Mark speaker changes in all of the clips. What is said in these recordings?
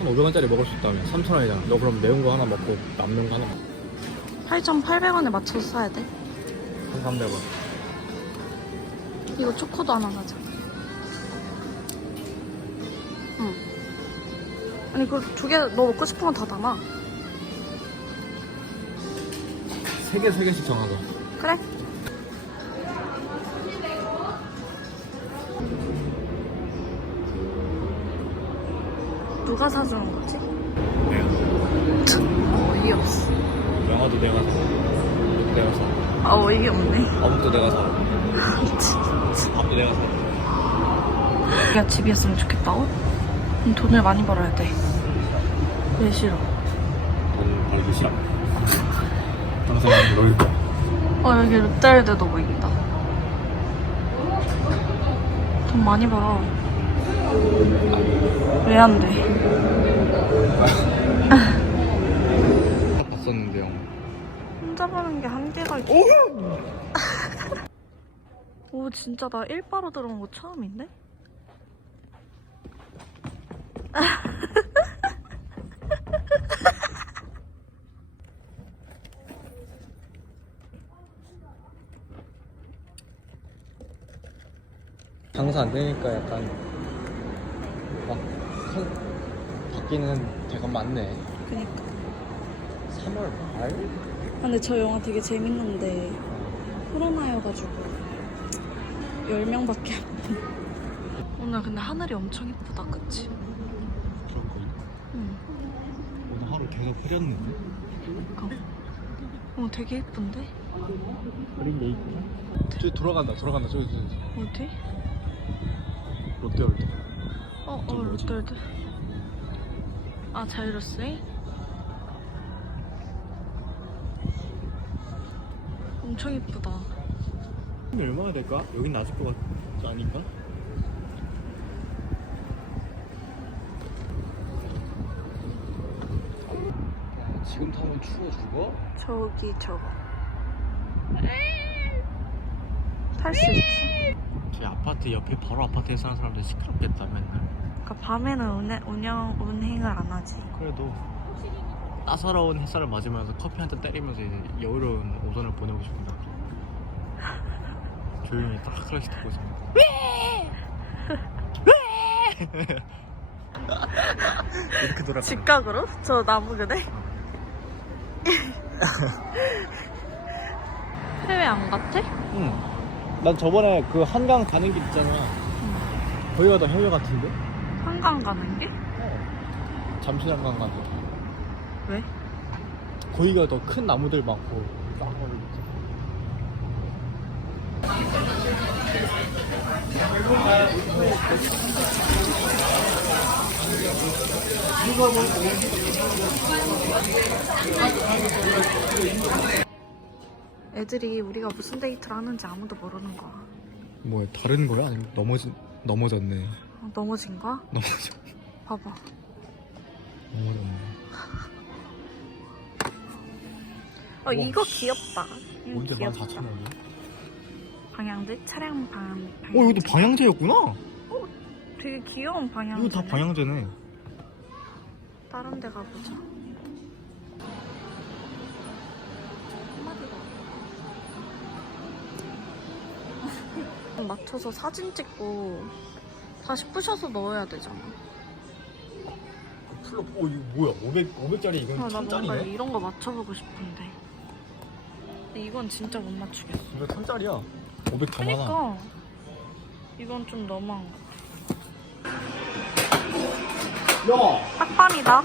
Speaker 1: 1,500원짜리 먹을 수 있다면 3,000원이잖아. 너 그럼 매운 거 하나 먹고 남는 거 하나 먹고
Speaker 2: 8,800원에 맞춰서 사야 돼
Speaker 1: 1,300원.
Speaker 2: 이거 초코도 하나 사자 응 아니 그 두 개 너 먹고 싶은 건 다 담아
Speaker 1: 3개, 3개씩 정하자.
Speaker 2: 그래 누가 사주는 거지?
Speaker 1: 내가.
Speaker 2: 어이없어
Speaker 1: 영화도 내가 사. 옷도 내가 사.
Speaker 2: 아 어이게 없네
Speaker 1: 어묵도 내가 사. 밥도 내가 사.
Speaker 2: 우리가 집이었으면 좋겠다고? 그럼 돈을 많이 벌어야 돼. 왜 싫어?
Speaker 1: 돈 벌기 싫어. 항상 너일 거야.
Speaker 2: 어 여기 롯데월드도 보인다. 돈 많이 벌어. 왜 안 돼?
Speaker 1: 봤었는데 영화.
Speaker 2: 혼자 보는 게 한계가 있어. 오 진짜 나 일바로 들어온 거 처음인데?
Speaker 1: 장사 안 되니까 약간 막 선- 바뀌는 데가 많네.
Speaker 2: 그니까.
Speaker 1: 3월 말?
Speaker 2: 근데 저 영화 되게 재밌는데 코로나여가지고 10명밖에 안 본. 오늘 근데 하늘이 엄청 이쁘다 그치?
Speaker 1: 그럴 거야.
Speaker 2: 응
Speaker 1: 오늘 하루 계속 흐렸는데.
Speaker 2: 어 되게 예쁜데?
Speaker 1: 그린 게 있구나. 저기 돌아간다, 돌아간다. 저기, 저기.
Speaker 2: 어디?
Speaker 1: 롯데월드.
Speaker 2: 어, 어? 롯데월드. 아, 자이로스에? 엄청 이쁘다.
Speaker 1: 얼마나 될까? 여긴 낮을 것 같... 아닌가? 지금 타면 추워 죽어?
Speaker 2: 저기 저거. 탈 수 있 지.
Speaker 1: 제 아파트 옆에 바로 아파트에 사는 사람들 시끄럽겠다 맨날
Speaker 2: 그러니까 밤에는 운행, 운영, 운행을 안 하지.
Speaker 1: 그래도 따사로운 햇살을 맞으면서 커피 한 잔 때리면서 이제 여유로운 오전을 보내고 싶은데 조용히 딱 클래식 듣고 있으면 이렇게 돌아가
Speaker 2: 직각으로? 저 나무 그대? 해외 안 같아?
Speaker 1: 응. 난 저번에 그 한강 가는 길 있잖아 거기가 더 해외 같은데?
Speaker 2: 한강 가는 게?
Speaker 1: 잠실 한강 가는 길
Speaker 2: 왜?
Speaker 1: 거기가 더 큰 나무들 많고
Speaker 2: 애들이 우리가 무슨 데이트를 하는지 아무도 모르는 거야.
Speaker 1: 뭐야 다른 거야? 아니면 넘어진 넘어졌네
Speaker 2: 어, 넘어진 거야?
Speaker 1: 넘어져
Speaker 2: 봐봐.
Speaker 1: 넘어졌네
Speaker 2: 어, 이거 귀엽다. 이거
Speaker 1: 뭔데
Speaker 2: 귀엽다.
Speaker 1: 14,000원이야?
Speaker 2: 방향제? 차량 방, 방향제.
Speaker 1: 어 이것도 방향제였구나
Speaker 2: 되게 귀여운 방향제.
Speaker 1: 이거 다 방향제네
Speaker 2: 다른 데 가보자. 맞춰서 사진 찍고 다시 부셔서 넣어야 되잖아.
Speaker 1: 풀로 어 이거 뭐야 500, 500짜리 이건
Speaker 2: 아, 나 뭔가
Speaker 1: 1000짜리네
Speaker 2: 이런 거 맞춰보고 싶은데. 근데 이건 진짜 못 맞추겠어.
Speaker 1: 이거 1000짜리야 500 더 많아
Speaker 2: 그니까 이건 좀 너무한 거.
Speaker 1: 야
Speaker 2: 빡빡이다.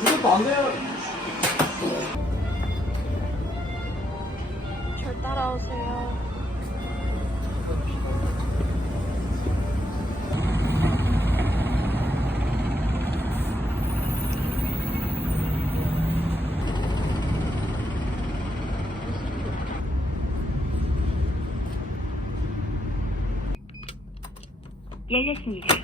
Speaker 1: 이것도 안 돼요
Speaker 2: 절 따라오세요.
Speaker 3: 열렸습니다.